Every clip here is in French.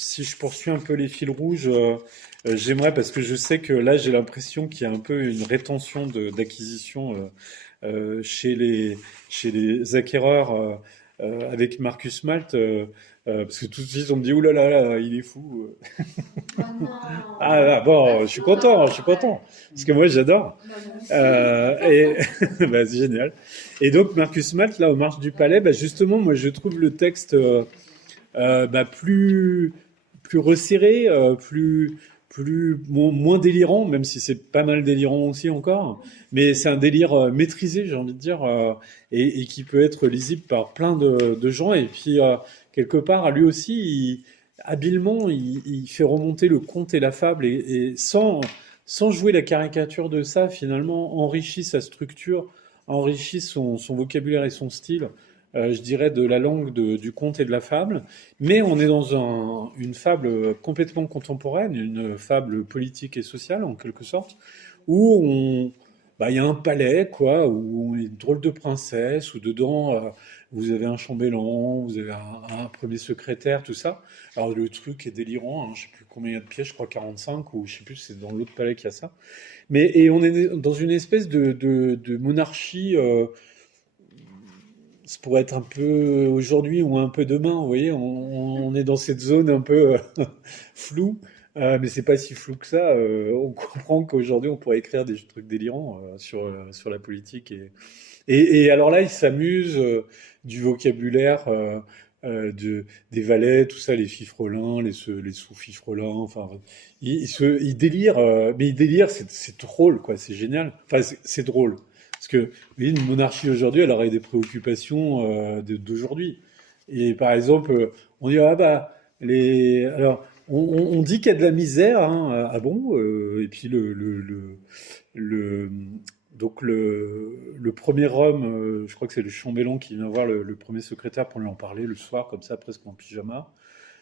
si je poursuis un peu les fils rouges, j'aimerais, parce que je sais que là, j'ai l'impression qu'il y a un peu une rétention d'acquisition chez chez les acquéreurs avec Marcus Malt, parce que tout de suite, on me dit, ouh là là, il est fou. Oh non, Ah là, bon, pas je suis fou content, je suis alors, content, ouais. parce que moi, j'adore. Bah, moi aussi. Et bah, c'est génial. Et donc, Marcus Malt, là, aux Marches du Palais, bah, justement, moi, je trouve le texte bah, plus resserré, moins délirant, même si c'est pas mal délirant aussi encore. Mais c'est un délire maîtrisé, j'ai envie de dire, et qui peut être lisible par plein de gens. Et puis, quelque part, lui aussi, habilement, il fait remonter le conte et la fable, et sans jouer la caricature de ça, finalement, enrichit sa structure, enrichit son vocabulaire et son style, je dirais, de la langue du conte et de la fable. Mais on est dans une fable complètement contemporaine, une fable politique et sociale en quelque sorte, où bah, il y a un palais, quoi, où il y a une drôle de princesse, où dedans vous avez un chambellan, vous avez un premier secrétaire, tout ça. Alors le truc est délirant, hein, je sais plus combien il y a de pièces, je crois 45, ou je sais plus, c'est dans l'autre palais qu'il y a ça. Et on est dans une espèce de monarchie. Ça pourrait être un peu aujourd'hui ou un peu demain, vous voyez, on est dans cette zone un peu floue, mais c'est pas si flou que ça. On comprend qu'aujourd'hui on pourrait écrire des trucs délirants sur la politique. Et alors là, il s'amuse du vocabulaire des valets, tout ça, les fifrelins, les sous-fifrelins, enfin, il délire, mais il délire, c'est drôle, quoi, c'est génial. Enfin, c'est drôle. Parce que, vous voyez, une monarchie aujourd'hui, elle aurait des préoccupations d'aujourd'hui. Et par exemple, on dit, ah bah, alors, on dit qu'il y a de la misère, hein, ah bon, et puis le, donc le premier homme, je crois que c'est le chambellan qui vient voir le premier secrétaire pour lui en parler le soir, comme ça, presque en pyjama.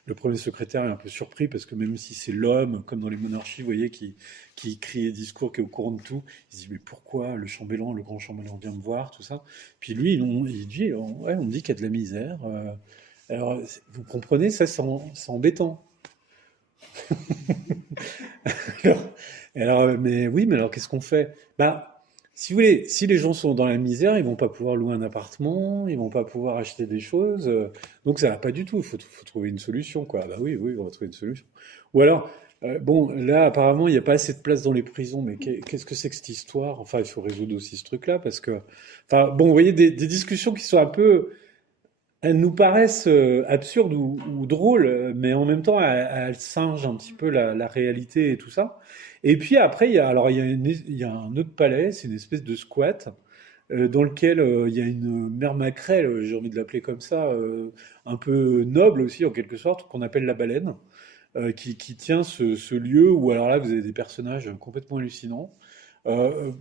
Le premier secrétaire est un peu surpris parce que même si c'est l'homme, comme dans les monarchies, vous voyez, qui écrit les discours, qui est au courant de tout, il se dit mais pourquoi le chambellan, le grand chambellan vient me voir, tout ça. Puis lui, il dit ouais, on me dit qu'il y a de la misère. Alors vous comprenez, ça c'est embêtant. Alors, mais oui, mais alors qu'est-ce qu'on fait? Bah, si vous voulez, si les gens sont dans la misère, ils vont pas pouvoir louer un appartement, ils vont pas pouvoir acheter des choses, donc ça va pas du tout. Faut trouver une solution, quoi. Bah oui, oui, on va trouver une solution. Ou alors, bon, là, apparemment, il n'y a pas assez de place dans les prisons, mais qu'est-ce que c'est que cette histoire? Enfin, il faut résoudre aussi ce truc-là, parce que, enfin, bon, vous voyez, des discussions qui sont un peu, elles nous paraissent absurdes ou drôles, mais en même temps, elles singent un petit peu la réalité et tout ça. Et puis après, alors, il y a un autre palais, c'est une espèce de squat, dans lequel il y a une mère maquerelle, j'ai envie de l'appeler comme ça, un peu noble aussi en quelque sorte, qu'on appelle la baleine, qui tient ce lieu où alors là, vous avez des personnages complètement hallucinants.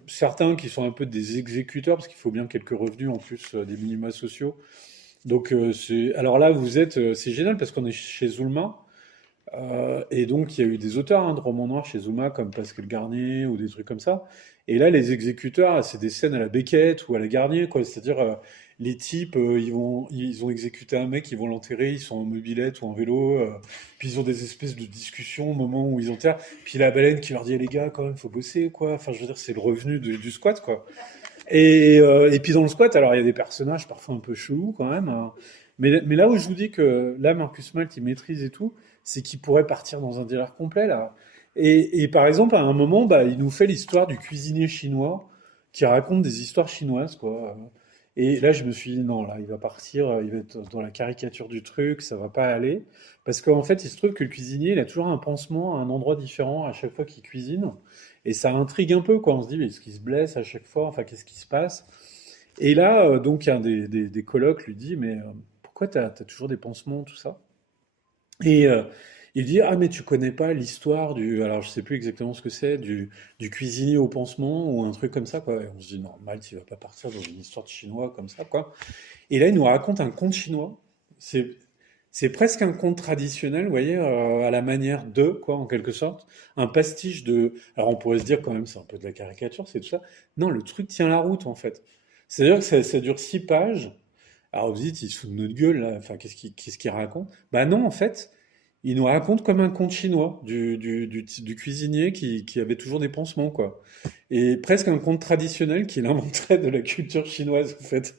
Certains qui sont un peu des exécuteurs, parce qu'il faut bien quelques revenus en plus des minima sociaux. Donc, alors là, c'est génial parce qu'on est chez Zulma. Et donc, il y a eu des auteurs de romans noirs chez Zulma, comme Pascal Garnier ou des trucs comme ça. Et là, les exécuteurs, c'est des scènes à la Beckett ou à la Garnier, quoi. C'est-à-dire, les types, ils ont exécuté un mec, ils vont l'enterrer, ils sont en mobilette ou en vélo, puis ils ont des espèces de discussions au moment où ils enterrent. Puis la baleine qui leur dit, eh, les gars, quand même, faut bosser, quoi. Enfin, je veux dire, c'est le revenu du squat, quoi. Et puis dans le squat, alors il y a des personnages parfois un peu chelous quand même, hein. Mais là où je vous dis que là, Marcus Malt, il maîtrise et tout, c'est qu'il pourrait partir dans un délire complet là. Et par exemple, à un moment, bah, il nous fait l'histoire du cuisinier chinois qui raconte des histoires chinoises, quoi. Et là, je me suis dit, non, là, il va partir, il va être dans la caricature du truc, ça va pas aller. Parce qu'en fait, il se trouve que le cuisinier, il a toujours un pansement à un endroit différent à chaque fois qu'il cuisine. Et ça intrigue un peu, quoi. On se dit, mais est-ce qu'il se blesse à chaque fois? Enfin, qu'est-ce qui se passe? Et là, donc, un des colocs lui dit, mais pourquoi t'as toujours des pansements, tout ça? Et il dit, ah, mais tu connais pas l'histoire alors je sais plus exactement ce que c'est, du cuisinier au pansement ou un truc comme ça, quoi. Et on se dit, non, Malte, il va pas partir dans une histoire de chinois comme ça, quoi. Et là, il nous raconte un conte chinois. C'est, c'est presque un conte traditionnel, vous voyez, à la manière de, quoi, en quelque sorte. Un pastiche de. Alors, on pourrait se dire quand même, c'est un peu de la caricature, c'est tout ça. Non, le truc tient la route, en fait. C'est-à-dire que ça dure 6 pages. Alors, vous dites, il se fout de notre gueule, là. Enfin, qu'est-ce qu'il raconte? Bah non, en fait, il nous raconte comme un conte chinois du cuisinier qui avait toujours des pansements, quoi. Et presque un conte traditionnel qu'il inventerait de la culture chinoise, en fait.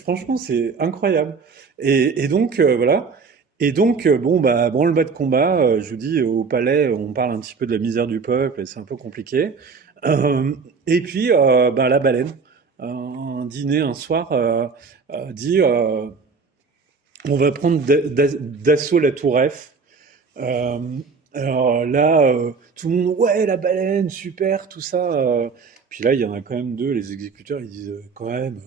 Franchement, c'est incroyable. Et donc, voilà. Et donc, bon, bah, branle-bas de combat, je vous dis, au palais, on parle un petit peu de la misère du peuple, et c'est un peu compliqué. Euh, et puis, bah, la baleine, un dîner un soir, dit, on va prendre d'assaut la tour Eiffel. Euh, alors là, tout le monde, ouais, la baleine, super, tout ça. Puis là, il y en a quand même deux, les exécuteurs, ils disent, quand même,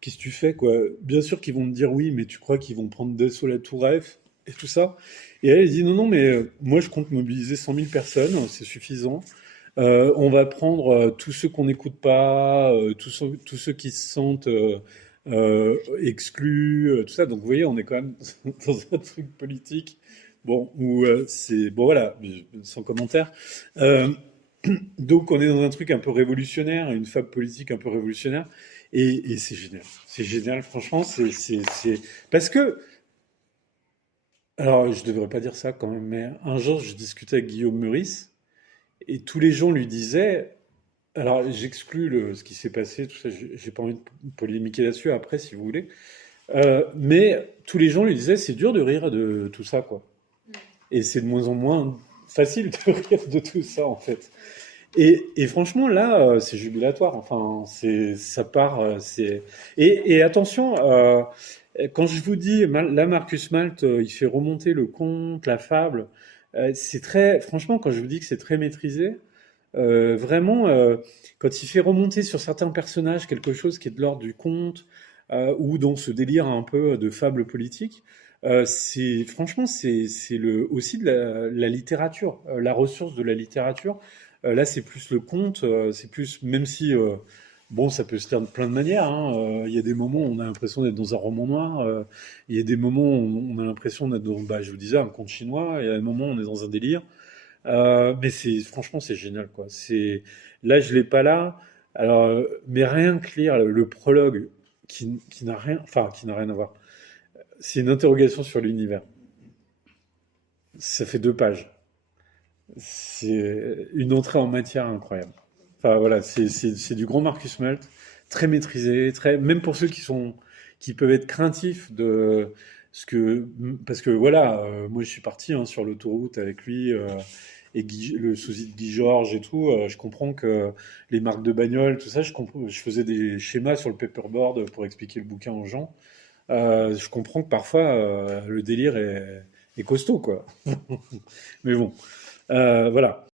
qu'est-ce que tu fais, quoi? Bien sûr qu'ils vont me dire oui, mais tu crois qu'ils vont prendre d'assaut la tour Eiffel et tout ça? Et elle, elle dit, non, non, mais moi, je compte mobiliser 100 000 personnes, c'est suffisant. On va prendre tous ceux qu'on n'écoute pas, tous ceux qui se sentent exclus, tout ça. Donc vous voyez, on est quand même dans un truc politique, bon, où c'est bon voilà, sans commentaire. Euh, donc on est dans un truc un peu révolutionnaire, une fable politique un peu révolutionnaire, et c'est génial, franchement, parce que alors je devrais pas dire ça quand même, mais un jour je discutais avec Guillaume Meurice et tous les gens lui disaient alors, j'exclus ce qui s'est passé, tout ça, j'ai pas envie de polémiquer là-dessus après, si vous voulez. Mais tous les gens lui disaient, c'est dur de rire de tout ça, quoi. Et c'est de moins en moins facile de rire de tout ça, en fait. Et franchement, là, c'est jubilatoire. Enfin, ça part. Et attention, quand je vous dis, là, Marcus Malt, il fait remonter le conte, la fable. C'est très, franchement, quand je vous dis que c'est très maîtrisé, vraiment, quand il fait remonter sur certains personnages quelque chose qui est de l'ordre du conte ou dans ce délire un peu de fable politique, c'est franchement c'est aussi de la littérature, la ressource de la littérature. Là, c'est plus le conte, c'est plus même si bon, ça peut se lire de plein de manières, hein. Il y a des moments où on a l'impression d'être dans un roman noir. Il y a des moments où on a l'impression d'être dans, bah, je vous disais, un conte chinois. Il y a des moments où on est dans un délire. Mais c'est franchement c'est génial quoi. C'est là je l'ai pas là. Alors mais rien que lire le prologue qui n'a rien, enfin qui n'a rien à voir. C'est une interrogation sur l'univers. Ça fait 2 pages. C'est une entrée en matière incroyable. Enfin voilà, c'est du grand Marcus Malt, très maîtrisé, très même pour ceux qui peuvent être craintifs de ce que parce que voilà, moi je suis parti hein, sur l'autoroute avec lui et le sosie de Guy Georges et tout. Je comprends que les marques de bagnole, tout ça, je faisais des schémas sur le paperboard pour expliquer le bouquin aux gens. Je comprends que parfois le délire est costaud quoi. Mais bon, voilà.